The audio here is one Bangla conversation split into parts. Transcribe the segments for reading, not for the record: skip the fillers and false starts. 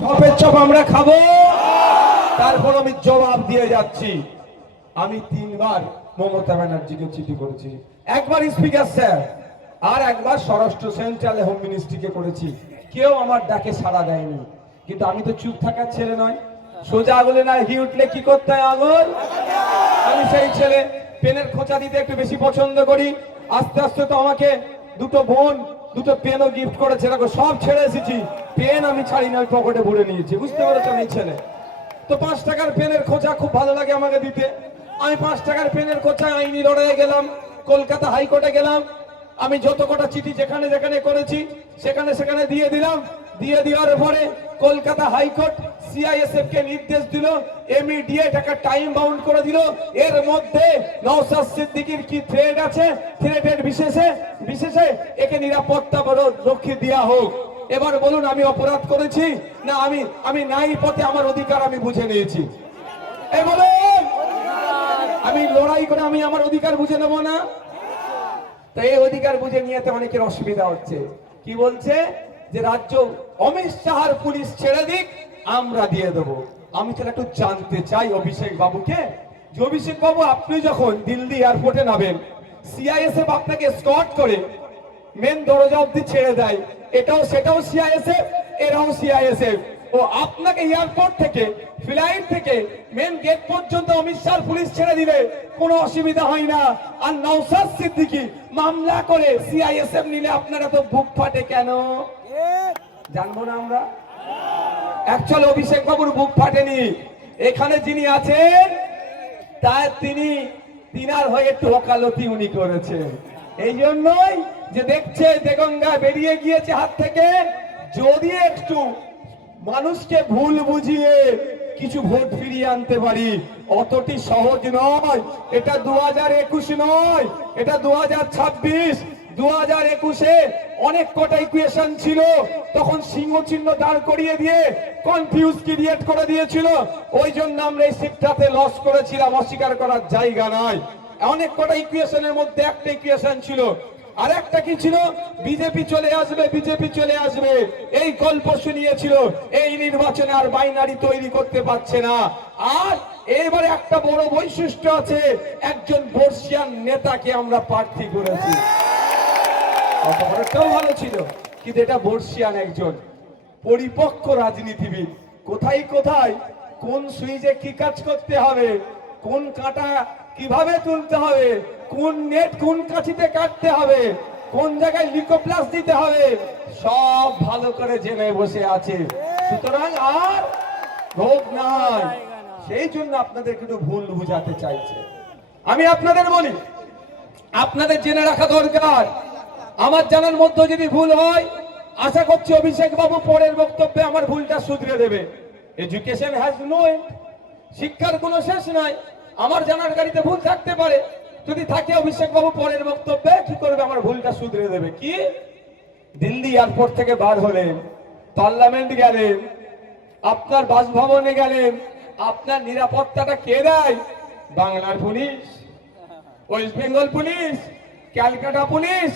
চপের চপ আমরা খাবো। তারপর আমি জবাব দিয়ে যাচ্ছি। আমি 3 বার মমতা ব্যানার্জিকে চিঠি করেছি, একবার স্পিকার স্যার আর একবার স্বরাষ্ট্র সেন্ট্রাল হোম মিনিস্ট্রিকে করেছি। কেউ আমার ডাকে সাড়া দেয়নি। কিন্তু আমি তো চুপ থাকার ছেলে নয়। সোজা আঙুলে না হি উঠলে কি করতে হয় আঙুল। আমি সেই ছেলে, পেনের খোঁচা দিতে একটু বেশি পছন্দ করি। আস্তে আস্তে তো আমাকে দুটো বোন দুটো পেনও গিফট করেছে, দেখো সব ছেড়ে এসেছি। পেন আমি ছাড়ি না, আমি পকেটে ভরে নিয়েছি। বুঝতে পেরেছেন এই ছেলে তো 5 টাকার পেনের খোঁচা খুব ভালো লাগে আমাকে দিতে। আমি 5 টাকার পেনের খোঁচা আইনি লড়াইয়ে গেলাম, কলকাতা হাইকোর্টে গেলাম। আমি যত কটা চিঠি যেখানে যেখানে করেছি সেখানে সেখানে দিয়ে দিলাম। দিয়ে দেওয়ার পরে কলকাতা হাইকোর্ট সিআইএসএফ কে নির্দেশ দিল, ইমিডিয়েট একটা টাইম বাউন্ড করে দিল। এর মধ্যে নওশাদ সিদ্দিকীর কি থ্রেড আছে, থ্রেডের বিশেষে একে নিরাপত্তা বড় রক্ষী দেওয়া হোক। এবার বলুন আমি অপরাধ করেছি না আমি নাই পথে আমার অধিকার আমি বুঝে নিয়েছি? এই বলুন, আমি লড়াই করে আমি আমার অধিকার বুঝে নেব না? তো এই অধিকার বুঝে নিয়ে তো অনেকের অসুবিধা হচ্ছে। কি বলছে যে রাজ্য অমিত শাহর পুলিশ ছেড়ে দিক, আমরা দিয়ে দেবো। আমি তাহলে একটু জানতে চাই অভিষেক বাবুকে, যে অভিষেক বাবু আপনি যখন দিল্লি এয়ারপোর্টে নামেন, সিআইএসএফ আপনাকে স্কট করে মেন দরজা অব্দি ছেড়ে দেয়, সেটাও সিআইএসএফ, এরাও সিআইএসএফ। ও আপনাকে এয়ারপোর্ট থেকে ফ্লাইট থেকে মেন গেট পর্যন্ত অমিত শাহ পুলিশ ছেড়ে দিলে কোনো অসুবিধা হয় না। আর নওশাদ সিদ্দিকী মামলা করে সিআইএসএফ নিলে আপনারা তো বুক ফাটে কেন? জানবো না আমরা? অ্যাকচুয়ালি অভিষেক বাবুর বুক ফাটেনি। এখানে যিনি আছেন তার তিনার হয়ে একটু ওকালতি উনি করেছেন। এই জন্যই যে দেখছে দেগঙ্গা বেরিয়ে গিয়েছে হাত থেকে, যদি একটু মানুষকে ভুল বুঝিয়ে কিছু ভোট ফিরিয়ে আনতে পারি, অতটি সহজ নয়। এটা 2021 নয়, এটা 2026। 2021-এ অনেক কটা ইকুয়েশন ছিল, তখন সিংহ চিহ্ন দাঁড় করিয়ে দিয়ে কনফিউজ ক্রিয়েট করে দিয়েছিল। ওই জন্য আমরা এই সিটটাতে লস করেছিলাম, অস্বীকার করার জায়গা নাই। অনেক কটা ইকুয়েশনের মধ্যে একটা ইকুয়েশন ছিল, আর একটা কি ছিল, বিজেপি চলে আসবে, বিজেপি চলে আসবে। এই গল্প শুনিয়েছিল। এই নির্বাচনে আর বাইনারি তৈরি করতে পারছে না। আর এবারে একটা বড় বৈশিষ্ট্য আছে, একজন বর্ষিয়ান নেতাকে আমরা প্রার্থী করেছি। অপরাধটাও ভালো ছিল, কিন্তু এটা বর্ষিয়ান একজন পরিপক্ক রাজনীতিবিদ। কোথায় কোথায় কোন সুইচে কি কাজ করতে হবে, কোন কাঁটা কিভাবে তুলতে হবে, কোন নেট কোন কাঠিতে কাটতে হবে, কোন জায়গায় লিকোপ্লাস দিতে হবে, সব ভালো করে জেনে বসে আছে। সুতরাং আর রোগ নাই। সেই জন্য আপনাদের একটু ভুল বুঝাতে চাইছে। আমি আপনাদের বলি, আপনাদের জেনে রাখা দরকার। আমার জানার মধ্যে যদি ভুল হয়, আশা করছি অভিষেক বাবু পরের বক্তব্যে আমার ভুলটা শুধরে দেবে। এডুকেশন হ্যাজ নো এন্ড, শিক্ষার কোনো শেষ নাই। আমার জানার গাড়িতে ভুল থাকতে পারে, যদি থাকে অভিষেক বাবু পরের বক্তব্যে কি করবে, আমার ভুলটা শুধরে দেবে। কি দিল্লি এয়ারপোর্ট থেকে বার হলেন, পার্লামেন্ট গেলেন, আপনার বাসভবনে গেলেন, আপনার নিরাপত্তাটা কে দেয়? বাংলার police, West Bengal police, Calcutta police,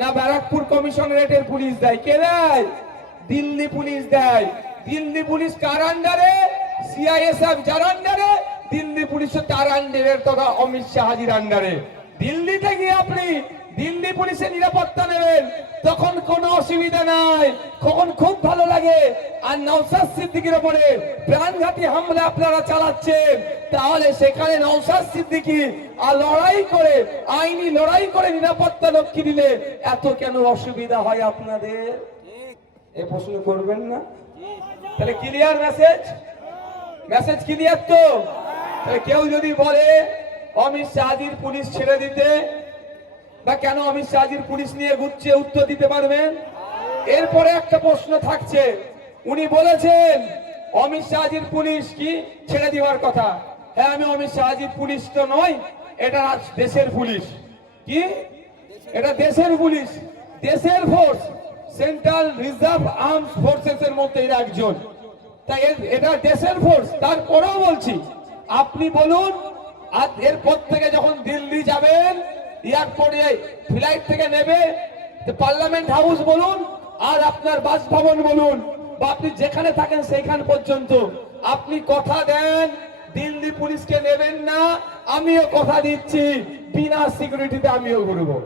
না ব্যারাকপুর কমিশনারেটের পুলিশ দেয়? কে দেয়? দিল্লি পুলিশ দেয়। দিল্লি পুলিশ কার আন্ডারে? সিআইএসএফ যার আন্ডারে, দিল্লি পুলিশ তার আন্ডারে, তথা অমিত শাহজির আন্ডারে। দিল্লিতে গিয়ে আপনি দিল্লি পুলিশের নিরাপত্তা নেবেন, তখন কোনো অসুবিধা নাই, তখন খুব ভালো লাগে। আর নওশাদ সিদ্দিকীর উপরে প্রাণঘাতী হামলা আপনারা চালাচ্ছেন, তাহলে সেখানে নওশাদ সিদ্দিকী আর লড়াই করে, আইনি লড়াই করে নিরাপত্তা রক্ষী দিলে এত কেন অসুবিধা হয় আপনাদের? এই প্রশ্ন করবেন না? তাহলে ক্লিয়ার মেসেজ ক্লিয়ার তো? কেউ যদি বলে অমিত শাহজির পুলিশ ছেড়ে দিতে, বা কেন অমিত শাহজির পুলিশ নিয়ে ঘুরছে, উত্তর দিতে পারবেন? এরপরে একটা প্রশ্ন থাকছে, উনি বলেছেন অমিত শাহজির পুলিশ কি ছেড়ে দেওয়ার কথা। হ্যাঁ, আমি অমিত শাহজির পুলিশ তো নয়, এটা দেশের পুলিশ। কি এটা দেশের পুলিশ, দেশের force, central reserve arms forces এর মধ্যে এর একজন। তাই এটা দেশের ফোর্স। তারপরেও বলছি, আপনি বলুন, আর এরপর থেকে যখন দিল্লি যাবেন, এয়ারপোর্টে ফ্লাইট থেকে নেবে, পার্লামেন্ট হাউস বলুন আর আপনার বাসভবন বলুন, বা আপনি যেখানে থাকেন সেইখান পর্যন্ত আপনি কথা দেন দিল্লি পুলিশকে নেবেন না, আমিও কথা দিচ্ছি বিনা সিকিউরিটিতে আমিও ঘুরবো।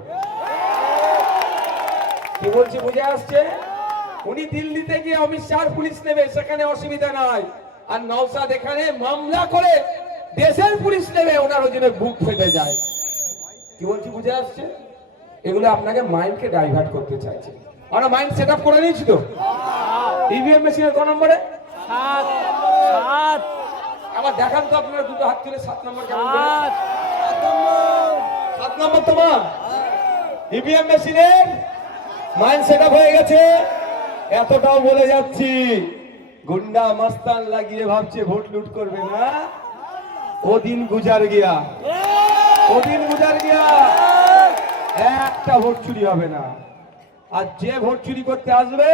কি বলছি বুঝে আসছে? উনি দিল্লিতে গিয়ে অমিত শাহ পুলিশ নেবে, সেখানে অসুবিধা নাই। আর নওশাদ এখানে মামলা করে দেশের পুলিশ নেবে, ওনার ওই জন্য বুক ফেটে যায়। কি বলছি বুঝে আসছে? এগুলো আপনাকে মাইন্ডকে ডাইভার্ট করতে চাইছে। আমরা মাইন্ড সেট আপ করে নিয়েছি তো। ইভিএম মেশিনের ক নম্বরে? 7। আবার দেখান তো আপনারা দুটো হাত তুলে 7 নম্বর কেমন করে? 7 নম্বর তোমার ইভিএম মেশিনের মাইন্ড সেট আপ হয়ে গেছে। এতটাও বলে যাচ্ছি, গুন্ডা মস্তান লাগিয়ে ভাবছে ভোট লুট করবে না, ও দিন গুজার গিয়া, ও দিন গুজার গিয়া। একটা ভোট চুরি হবে না। আর যে ভোট চুরি করতে আসবে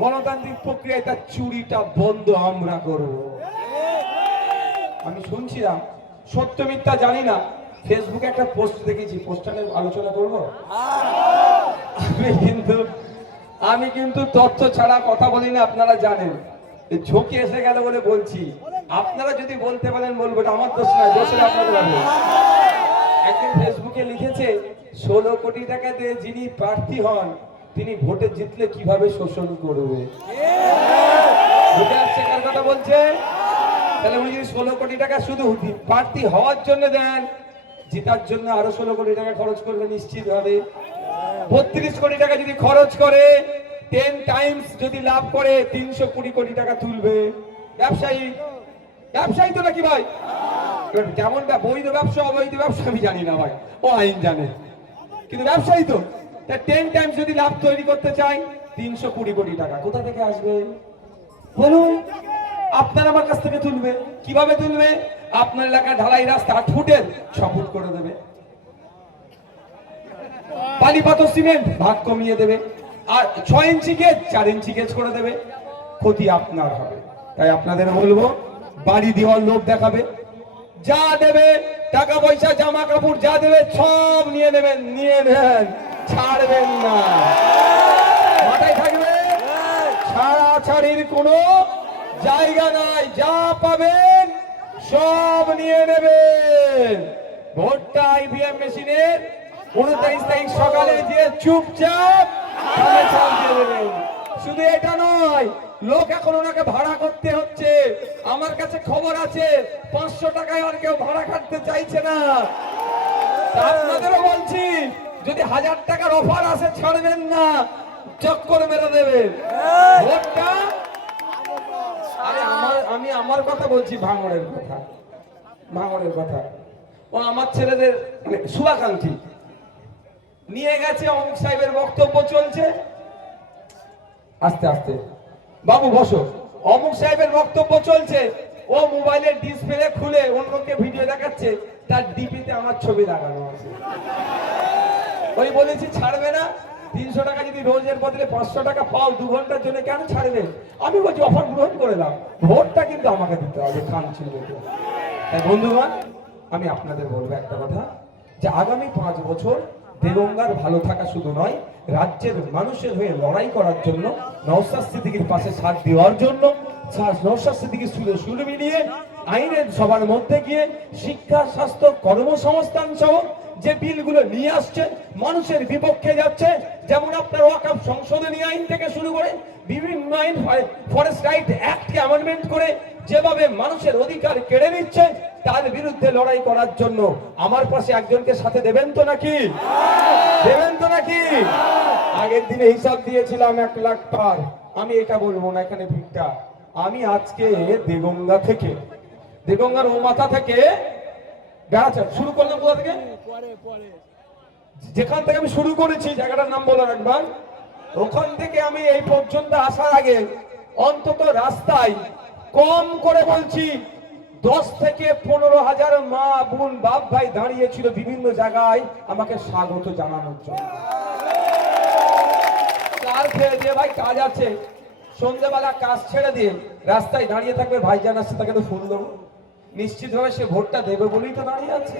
গণতান্ত্রিক প্রক্রিয়ায় তার চুরিটা বন্ধ আমরা করব। আমি শুনছিলাম, সত্য মিথ্যা জানি না, ফেসবুকে একটা পোস্ট দেখেছি, পোস্টটা নিয়ে আলোচনা করব। আমি কিন্তু তথ্য ছাড়া কথা বলি না, আপনারা জানেন। ঝুঁকি এসে গেল বলে বলছি, আপনারা যদি বলতে পারেন বলবো, এটা আমার দোষ নয়, দোষের আপনাদের হবে। একদিন ফেসবুকে লিখেছে 16 কোটি টাকা দিয়ে যিনি প্রার্থী হন তিনি ভোটে জিতলে কিভাবে শোষণ করবে। বুঝে আসছে কার কথা বলছে? তাহলে উনি যদি 16 কোটি টাকা শুধু প্রার্থী হওয়ার জন্য দেন, জিতার জন্য আরো 16 কোটি টাকা খরচ করবে নিশ্চিত ভাবে। 32 কোটি টাকা যদি খরচ করে 10 টাইমস যদি লাভ করে 320 কোটি টাকা তুলবে। ব্যবসায়ী, ব্যবসায়ী তো নাকি ভাই? কেমন বৈধ ব্যবসা অবৈধ ব্যবসা আমি জানি না ভাই, ও আইন জানে, কিন্তু ব্যবসায়ী তো। 10 টাইমস যদি লাভ তৈরি করতে চাই 320 কোটি টাকা কোথা থেকে আসবে বলুন? আপনার আমার কাছ থেকে তুলবে। কিভাবে তুলবে? আপনার এলাকায় ঢালাই রাস্তা 8 ফুটের 6 ফুট করে দেবে, বালি পাথর সিমেন্ট ভাগ কমিয়ে দেবে, আর 6 ইঞ্চি গেজ 4 ইঞ্চি গেজ করে দেবে। ক্ষতি আপনার হবে। তাই আপনাদের বলবো, বাড়ি দেওয়ার লোভ দেখাবে, যা দেবে টাকা পয়সা জামা কাপড় যা দেবে সব নিয়ে নেবেন, নিয়ে নেন, ছাড়বেন না। মাথায় থাকবে, ছাড়াছাড়ির কোনো জায়গা নাই। যা পাবেন সব নিয়ে নেবেন। ভোটটা ইভিএম মেশিনের 29 তারিখ সকালে দিয়ে চুপচাপ দিয়ে দেবেন। শুধু এটা নয়, লোক এখন ওনাকে ভাড়া করতে হচ্ছে। আমার কাছে খবর আছে 500 টাকায় আর কেউ ভাড়া কাটতে চাইছে না। আপনাদেরও বলছি, যদি 1000 টাকার অফার আসে ছাড়বেন না, চক্কর মেরে দেবেন। ভোটটা আমি আমার কথা বলছি, ভাঙড়ের কথা, ভাঙড়ের কথা। ও আমার ছেলেদের শুভাকাঙ্ক্ষী নিয়ে গেছে, অমুক সাহেবের বক্তব্য চলছে, আস্তে আস্তে বাবু বসো, অমুক সাহেবের বক্তব্য চলছে, ও মোবাইলের ডিসপ্লে খুলে অন্যকে ভিডিও দেখাচ্ছে, তার ডিপিতে আমার ছবি লাগানো আছে। ওই বলেছি ছাড়বে না, 300 টাকা যদি রোজের বদলে 500 টাকা পাও 2 ঘন্টার জন্য, কেন ছাড়বে? আমি বলছি অফার গ্রহণ করে দাও, ভোটটা কিন্তু আমাকে দিতে হবে, খান ছিল। তাই বন্ধুগণ, আমি আপনাদের বলবো একটা কথা, যে আগামী 5 বছর দেগঙ্গার ভালো থাকা শুধু নয়, রাজ্যের মানুষের হয়ে লড়াই করার জন্য, নওশাদ সিদ্দিকীর পাশে সাথ দেওয়ার জন্য, নওশাদ সিদ্দিকীর সুরে মিলিয়ে আইনের সবার মধ্যে গিয়ে শিক্ষা, স্বাস্থ্য, কর্মসংস্থান সহ যে বিলগুলো নিয়ে আসছে মানুষের বিপক্ষে যাচ্ছে। যেমন আপনার ওয়াকফ সংশোধনী আইন থেকে শুরু করে বিভিন্ন আইন, ফরেস্ট রাইট অ্যাক্টকে অ্যামেন্ডমেন্ট করে যেভাবে মানুষের অধিকার কেড়ে নিচ্ছে, তার বিরুদ্ধে লড়াই করার জন্য আমার পাশে একজনকে সাথে দেবেন তো নাকি? দেবেন তো নাকি? আগের দিনে হিসাব দিয়েছিলাম 1 লাখ পার। আমি এটা বলবো না এখানে ভিড়টা। আমি আজকে দেগঙ্গা থেকে, দেগঙ্গার ও মাথা থেকে বেড়াচ্ছি, শুরু করলাম কোথা থেকে? যেখান থেকে আমি শুরু করেছি জায়গাটার নাম বলার একবার, ওখান থেকে আমি এই পর্যন্ত আসার আগে অন্তত রাস্তায় কম করে বলছি 10 থেকে 15,000 মা বোন বাপ ভাই দাঁড়িয়েছিল বিভিন্ন জায়গায় আমাকে স্বাগত জানানোর জন্য। কার খেয়ে যে ভাই কাজ আছে, সন্ধ্যেবেলা কাজ ছেড়ে দিয়ে রাস্তায় দাঁড়িয়ে থাকবে, ভাইজান আসছে তাকে তো ফুল দেবো, নিশ্চিত ভাবে সে ভোটটা দেবে বলেই তো দাঁড়িয়ে আছে।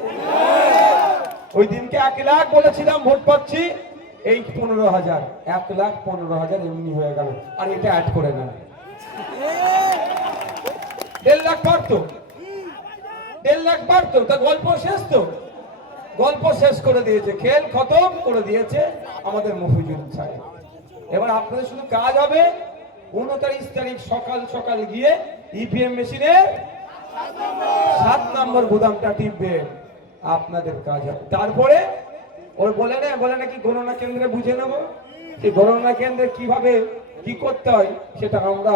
ওই দিনকে 1 লাখ বলেছিলাম ভোট পাচ্ছি, এই 15,000, 1,15,000 এমনি হয়ে গেল। আর এটা অ্যাড করে না, 1.5 লাখ পারতো, 1.5 লাখ পারতো। তা গল্প শেষ তো, গল্প শেষ করে দিয়েছে, খেল খতম করে দিয়েছে আমাদের মফিজুল সাহেব। এবার আপনাদের শুধু কাজ হবে 29 তারিখ সকাল সকাল গিয়ে ইভিএম মেশিনে 7 নম্বর বোতামটা টিপবে, আপনাদের কাজ হবে। তারপরে ওর বলে নাকি গণনা কেন্দ্রে বুঝে নেব, সেই গণনা কেন্দ্রে কিভাবে কি করতে হয় সেটা আমরা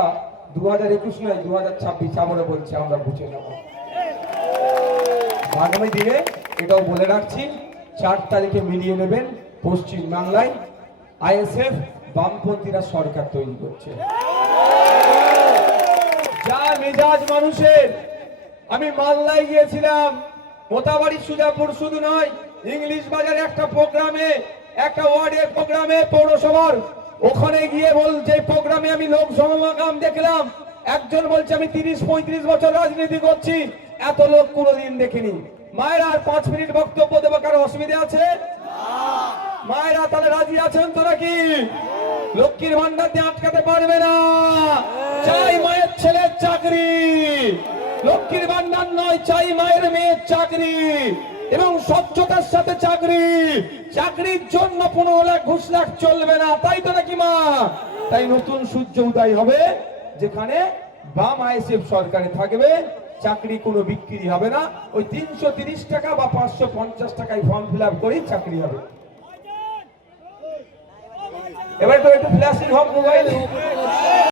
2021 নয় 2026 আমরা বলছি, আমরা বুঝে নেব আগামী দিনে। এটাও বলে রাখছি, 4 তারিখে মিলিয়ে নেবেন পশ্চিম বাংলায় আইএসএফ বামপন্থীরা সরকার তৈরি করছে। যা মেজাজ মানুষের, আমি মালদায় গিয়েছিলাম, মোতাবাড়ি সুজাপুর শুধু নয়, ইংলিশ বাজারে একটা প্রোগ্রামে, একটা ওয়ার্ডের প্রোগ্রামে পৌরসভার, ওখানে গিয়ে যে প্রোগ্রামে আমি লোক সমাগম দেখলাম, একজন বলছে আমি 30-35 বছর রাজনীতি করছি, এত লোক কোনোদিন দেখিনি। মায়েরা আর 5 মিনিট বক্তব্য দেবো, কারো অসুবিধা আছে? মায়েরা তাহলে রাজি আছেন তো নাকি? লক্ষ্মীর ভান্ডার দিয়ে আটকাতে পারবে না, চাই মায়ের ছেলের চাকরি, লক্ষ্মীর ভান্ডার নয়, চাই মায়ের মেয়ের চাকরি এবং স্বচ্ছতার সাথে চাকরি। চাকরির জন্য 15 লাখ ঘুষ লাখ চলবে না, তাই তো নাকি মা? তাই নতুন সূর্য উদয় হবে যেখানে বাম আইএসএফ সরকারে থাকবে, চাকরি কোনো বিক্রি হবে না, ওই 330 টাকা বা 550 টাকায় ফর্ম ফিল আপ করেই চাকরি হবে। এবার তো একটু ফ্ল্যাশিং হোক মোবাইল।